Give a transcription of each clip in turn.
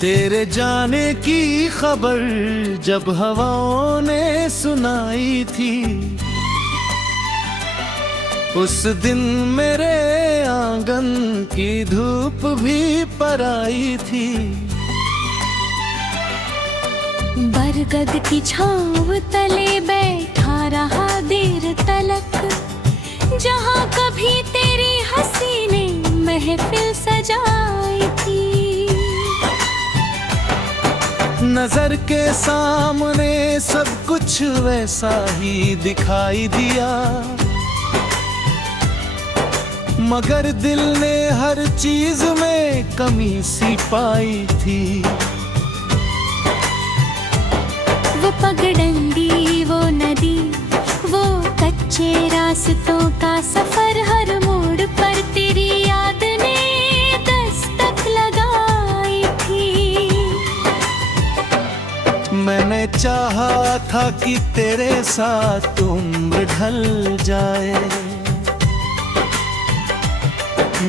तेरे जाने की खबर जब हवाओं ने सुनाई थी, उस दिन मेरे आंगन की धूप भी पराई थी। बरगद की छाँव तले बैठा रहा देर तलक, जहाँ कभी तेरी हंसी ने महफिल सजाई थी। नजर के सामने सब कुछ वैसा ही दिखाई दिया, मगर दिल ने हर चीज में कमी सी पाई थी। वो पगडंडी, वो नदी, वो कच्चे रास्तों का सफर, हर मोड़ पर तेरी याद ने दस्तक लगाई थी। मैंने चाहा था कि तेरे साथ उम्र ढल जाए,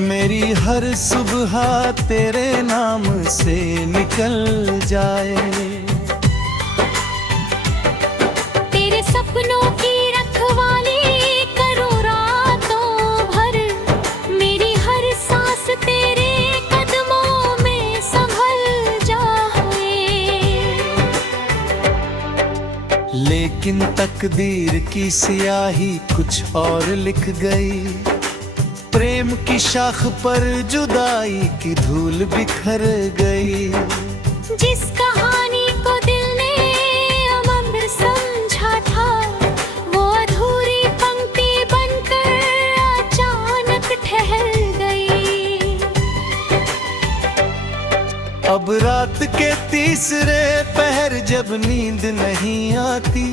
मेरी हर सुबह तेरे नाम से निकल जाए। तेरे सपनों की रखवाली करूं रातों भर, मेरी हर सांस तेरे कदमों में संभल जाए। लेकिन तकदीर की स्याही कुछ और लिख गई, प्रेम की शाख पर जुदाई की धूल बिखर गई। जिस कहानी को दिल ने अमर समझा था, वो अधूरी पंक्ति बनकर अचानक ठहर गई। अब रात के तीसरे पहर जब नींद नहीं आती,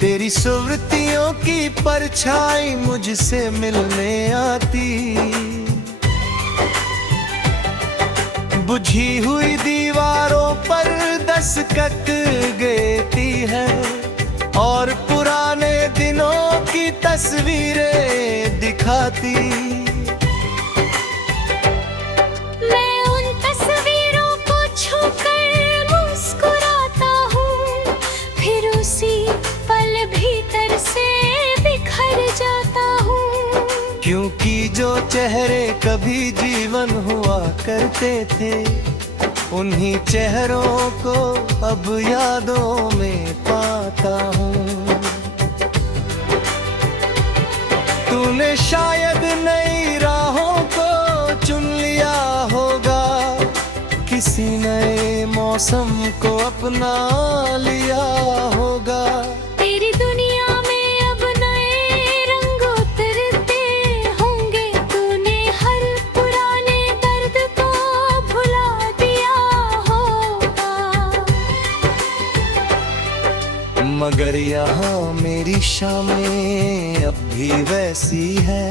तेरी सुर्तियों की परछाई मुझसे मिलने आती। बुझी हुई दीवारों पर दस्तक देती है, और पुराने दिनों की तस्वीरें दिखाती। मैं उन तस्वीरों को छूकर मुस्कुराता हूँ, फिर उसी पल भीतर से बिखर जाता हूँ। क्योंकि जो चेहरे कभी जीवन हुआ करते थे, उन्हीं चेहरों को अब यादों में पाता हूँ। तूने शायद नई राहों को चुन लिया होगा, किसी नए मौसम को अपना लिया होगा। तेरी दुनिया में अब नए रंग उतरते होंगे, तूने हर पुराने दर्द को भुला दिया होगा। मगर यहाँ मेरी शामें अब भी वैसी है,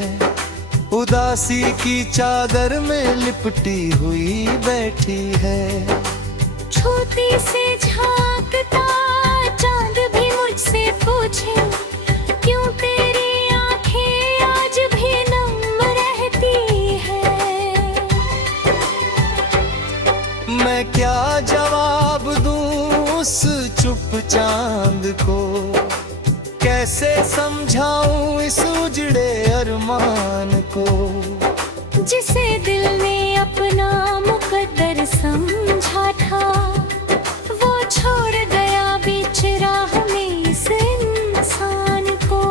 उदासी की चादर में लिपटी हुई बैठी है। छोटी से झांकता चांद भी मुझसे पूछे, क्यों तेरी आंखें आज भी नम रहती है। मैं क्या जवाब दूं उस चुप चांद को, कैसे समझाऊं इस उजड़े अरमान को, जिसे दिल ने अपना मुकद्दर समझा था, वो छोड़ गया बीच राह में इस इंसान को।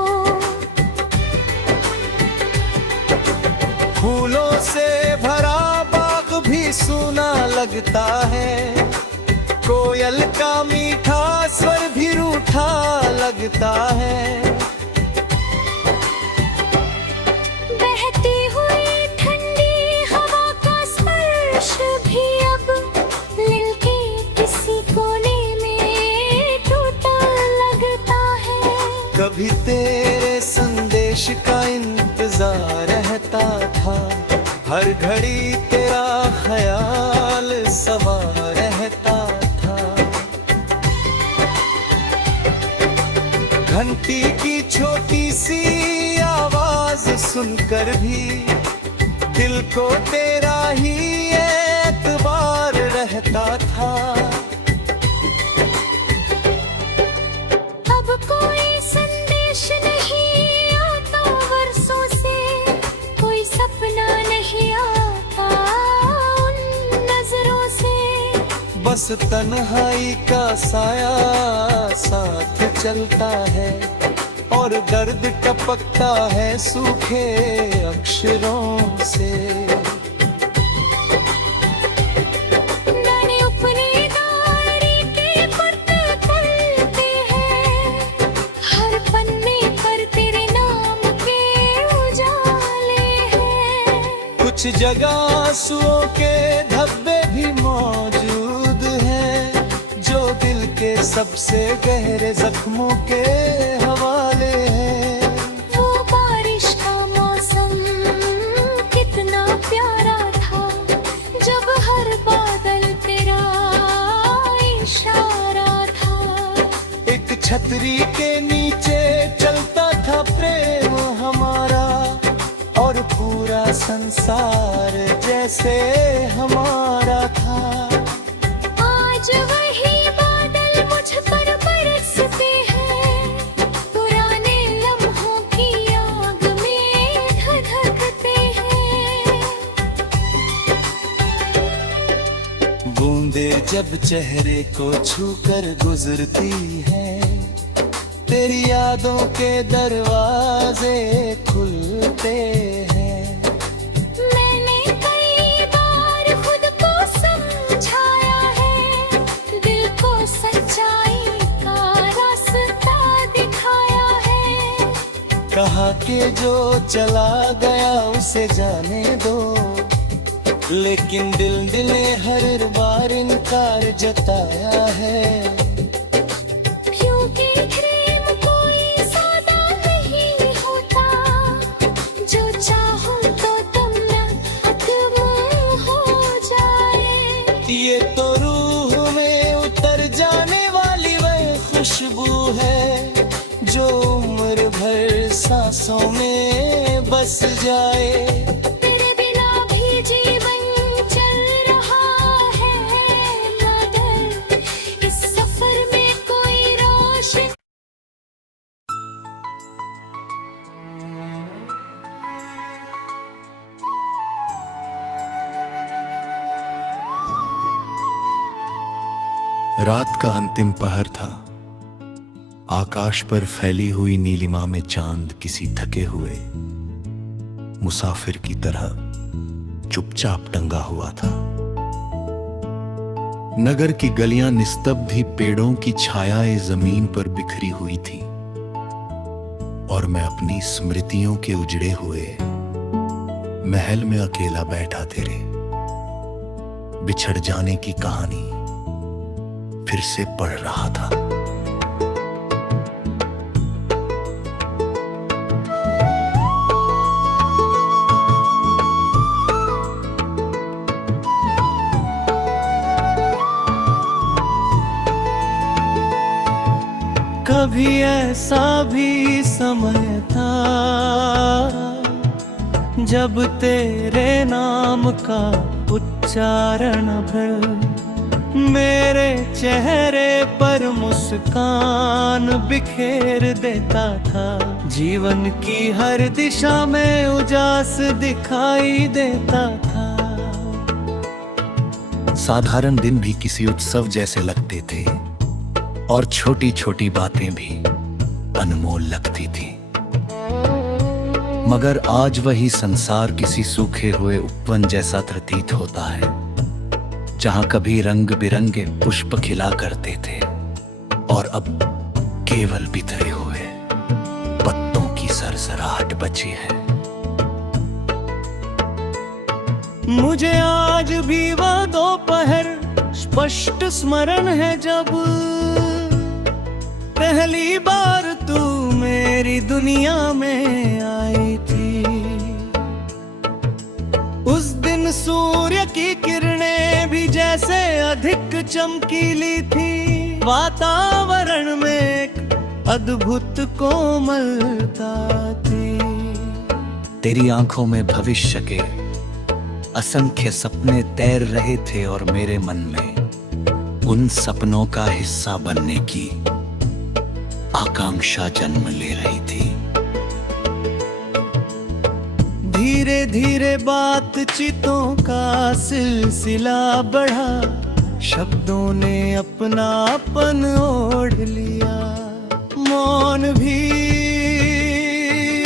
फूलों से भरा बाग भी सूना लगता है, कोयल का मीठा स्वर भी रूठा लगता है। बहती हुई ठंडी हवा का स्पर्श भी अब दिल के किसी कोने में टूटा लगता है। कभी तेरे संदेश का इंतजार रहता था, हर घड़ी तेरा ख्याल सवार रहता था। घंटी की छोटी सी आवाज सुनकर भी दिल को तेरा ही एतबार रहता था। बस तन्हाई का साया साथ चलता है, और दर्द टपकता है सूखे अक्षरों से। नाने अपनी डायरी के पन्ने पलटे हैं, हर पन्ने पर तेरे नाम के उजाले हैं। कुछ जगह आंसुओं के धब्बे भी मौजूद हैं, जो दिल के सबसे गहरे जख्मों के हवाले हैं। वो बारिश का मौसम कितना प्यारा था, जब हर बादल तेरा इशारा था। एक छतरी के नीचे चलता था प्रेम हमारा, और पूरा संसार जैसे हमारा था। आज वही बादल मुझ पर बरसते हैं, पुराने लम्हों की आग में धधकते हैं। बूंदे जब चेहरे को छूकर गुजरती है, तेरी यादों के दरवाजे खुलते हैं। मैंने कई बार खुद को समझाया है, दिल को सच्चाई का रास्ता दिखाया है। कहा कि जो चला गया उसे जाने दो, लेकिन दिल ने हर बार इनकार जताया है। क्योंकि प्रेम कोई सौदा नहीं होता, जो चाहो तो तुम खत्म हो जाए। ये तो रूह में उतर जाने वाली वह खुशबू है, जो उम्र भर सांसों में बस जाए। तेरे बिना भी जीवन चल रहा है, मगर इस सफर में कोई रोशनी। रात का अंतिम पहर था। आकाश पर फैली हुई नीलिमा में चांद किसी थके हुए मुसाफिर की तरह चुपचाप टंगा हुआ था। नगर की गलियां निस्तब्ध ही पेड़ों की छायाएं जमीन पर बिखरी हुई थी, और मैं अपनी स्मृतियों के उजड़े हुए महल में अकेला बैठा तेरे बिछड़ जाने की कहानी फिर से पढ़ रहा था। कभी ऐसा भी समय था, जब तेरे नाम का उच्चारण भर मेरे चेहरे पर मुस्कान बिखेर देता था। जीवन की हर दिशा में उजास दिखाई देता था। साधारण दिन भी किसी उत्सव जैसे लगते थे, और छोटी छोटी बातें भी अनमोल लगती थी। मगर आज वही संसार किसी सूखे हुए उपवन जैसा प्रतीत होता है, जहां कभी रंग बिरंगे पुष्प खिला करते थे, और अब केवल बिखरे हुए पत्तों की सरसराहट बची है। मुझे आज भी वह दोपहर स्पष्ट स्मरण है, जब पहली बार तू मेरी दुनिया में आई थी। उस दिन सूर्य की किरणें भी जैसे अधिक चमकीली थी। वातावरण में एक अद्भुत कोमलता थी। तेरी आंखों में भविष्य के असंख्य सपने तैर रहे थे, और मेरे मन में उन सपनों का हिस्सा बनने की आकांक्षा जन्म ले रही थी। धीरे धीरे बातचीतों का सिलसिला बढ़ा, शब्दों ने अपनापन ओढ़ लिया, मौन भी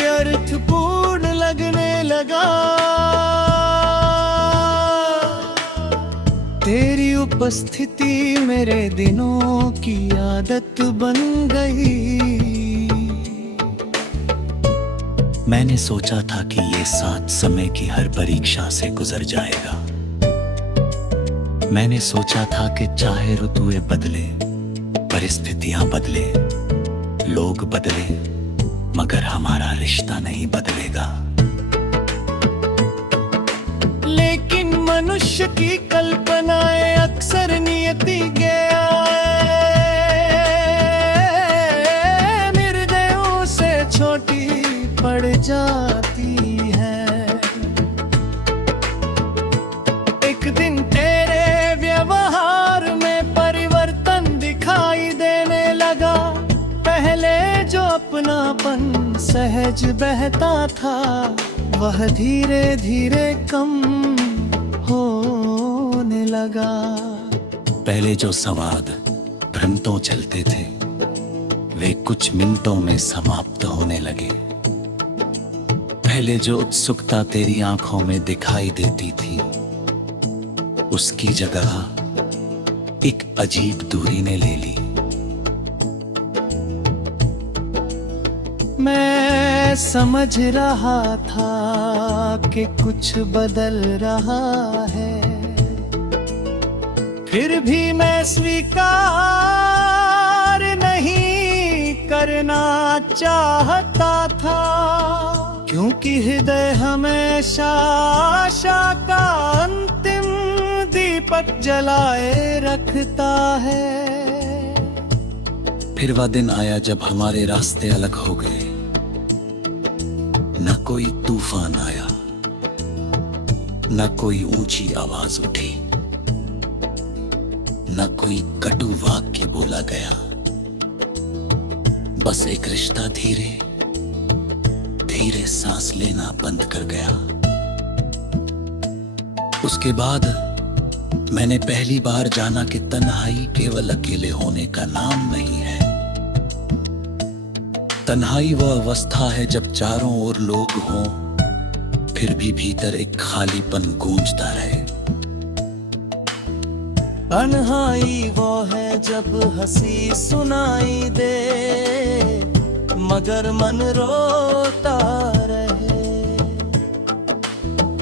अर्थपूर्ण लगने लगा। तेरी उपस्थिति मेरे दिनों की आदत बन गई। मैंने सोचा था कि ये साथ समय की हर परीक्षा से गुजर जाएगा। मैंने सोचा था कि चाहे ऋतुएं बदले, परिस्थितियां बदले, लोग बदले, मगर हमारा रिश्ता नहीं बदलेगा। लेकिन मनुष्य की कल्पनाएं अक्सर नियति के निर्दयों से छोटी पड़ जाती है। एक दिन तेरे व्यवहार में परिवर्तन दिखाई देने लगा। पहले जो अपनापन सहज बहता था, वह धीरे धीरे कम होने लगा। पहले जो संवाद घंटों चलते थे, वे कुछ मिनटों में समाप्त होने लगे। पहले जो उत्सुकता तेरी आंखों में दिखाई देती थी, उसकी जगह एक अजीब दूरी ने ले ली। मैं समझ रहा था कि कुछ बदल रहा है, फिर भी मैं स्वीकार नहीं करना चाहता था, क्योंकि हृदय हमेशा आशा का अंतिम दीपक जलाए रखता है। फिर वह दिन आया जब हमारे रास्ते अलग हो गए। न कोई तूफान आया, न कोई ऊंची आवाज उठी, न कोई कटु वाक्य बोला गया। बस एक रिश्ता धीरे धीरे सांस लेना बंद कर गया। उसके बाद मैंने पहली बार जाना कि तन्हाई केवल अकेले होने का नाम नहीं है। तन्हाई वह अवस्था है जब चारों ओर लोग हों, फिर भी भीतर एक खालीपन गूंजता रहे। तन्हाई वो है जब हंसी सुनाई दे, मगर मन रोता रहे।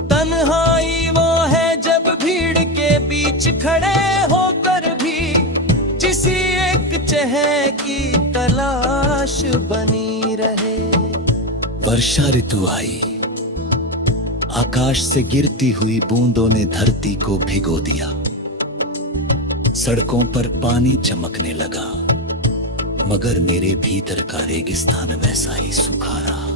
तन्हाई वो है जब भीड़ के बीच खड़े होकर भी किसी एक चेहरे की तलाश बनी रहे। वर्षा ऋतु आई, आकाश से गिरती हुई बूंदों ने धरती को भिगो दिया। सड़कों पर पानी चमकने लगा, मगर मेरे भीतर का रेगिस्तान वैसा ही सूखा रहा।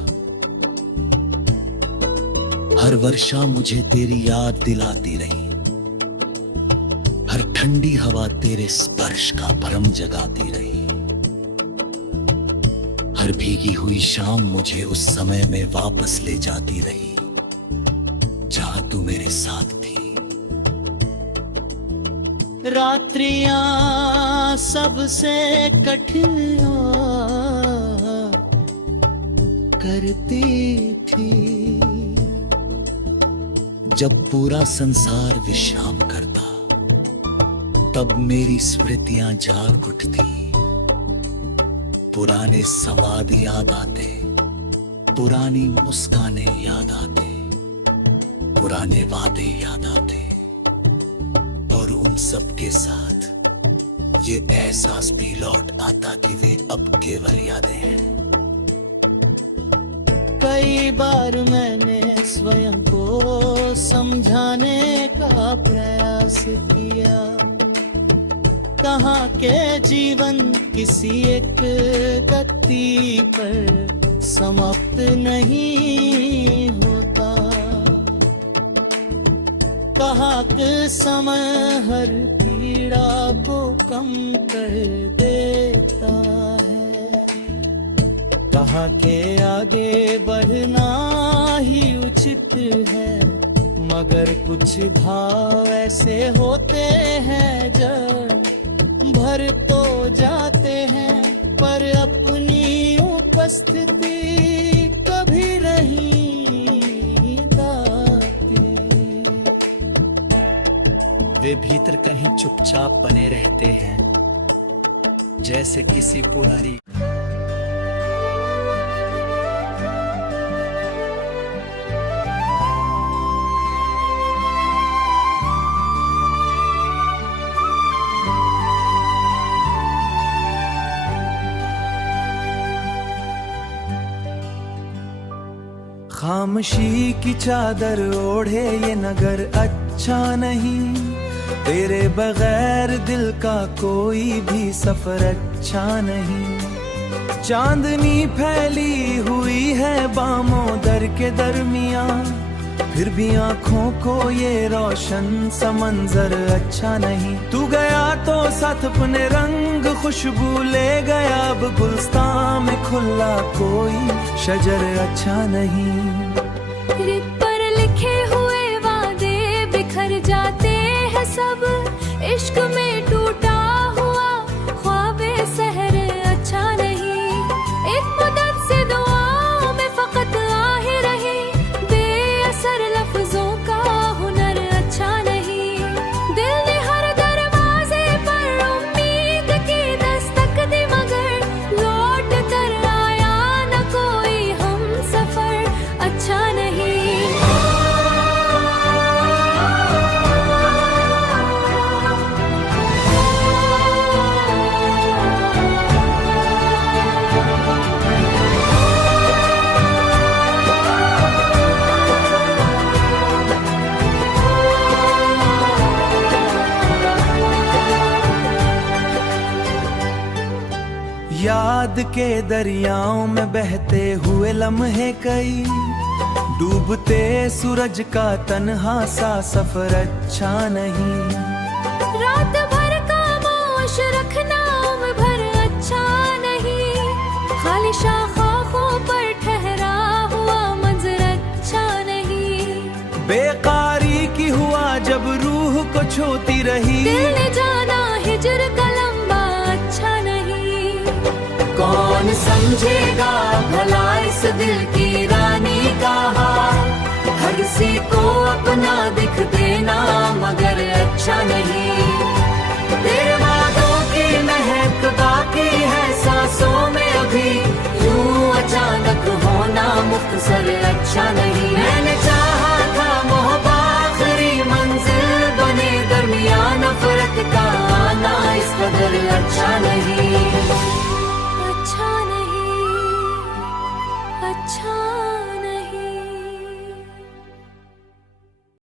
हर वर्षा मुझे तेरी याद दिलाती रही, हर ठंडी हवा तेरे स्पर्श का भ्रम जगाती रही। हर भीगी हुई शाम मुझे उस समय में वापस ले जाती रही, जहां तू मेरे साथ थी। रात्रियां सबसे कठिन करती थी, जब पूरा संसार विश्राम करता, तब मेरी स्मृतियां जाग उठती। पुराने संवाद याद आते, पुरानी मुस्कानें याद आते, पुराने वादे याद आते, और उन सब के साथ ये एहसास भी लौट आता कि वे अब केवल यादें हैं। कई बार मैंने स्वयं को समझाने का प्रयास किया, कहाँ के जीवन किसी एक गति पर समाप्त नहीं होता, कहाँ के समय हर पीड़ा को कम कर देता है, कहाँ के आगे बढ़ना ही उचित है, मगर कुछ भाव ऐसे होते हैं जब भर तो जाते हैं, पर अपनी उपस्थिति कभी नहीं गाते। वे भीतर कहीं चुपचाप बने रहते हैं, जैसे किसी पुरानी खामोशी की चादर ओढ़े ये नगर अच्छा नहीं, तेरे बगैर दिल का कोई भी सफर अच्छा नहीं। चांदनी फैली हुई है बामों दर के दरमियां, फिर भी आंखों को ये रोशन सा मंजर अच्छा नहीं। तू गया तो साथ अपने रंग खुशबू ले गया, अब गुलस्तान में खुला कोई शजर अच्छा नहीं। रित पर लिखे हुए वादे बिखर जाते हैं सब, इश्क में टूटा हुआ ख्वाबे सहर अच्छा नहीं। एक मुद्दत से दुआओं में फकत आहे रही, बेअसर लफ्जों का हुनर अच्छा नहीं। दिल ने हर दरवाजे पर उम्मीद की दस्तक दी, मगर लौट कर आया न कोई हम सफर अच्छा नहीं। याद के दरियाओं में बहते हुए लम्हे कई, डूबते सूरज का तन्हा सा सफर अच्छा नहीं। रात भर खामोश रखना उम्र भर अच्छा नहीं, खाली शाखों पर ठहरा हुआ मंजर अच्छा नहीं। बेकारी की हुआ जब रूह को छोती रही, दिल ने जाना हिजर का लंबा अच्छा नहीं। कौन समझेगा भला इस दिल की रानी का हाल, हर किसी को अपना दिख देना मगर अच्छा नहीं। तेरे वादों की महक बाकी है सांसों में अभी, यूं अचानक होना मुख्तसर अच्छा नहीं। मैंने चाहा था मोहब्बत आखिरी मंजिल बने, दरमियान नफरत का आना इस कदर अच्छा नहीं।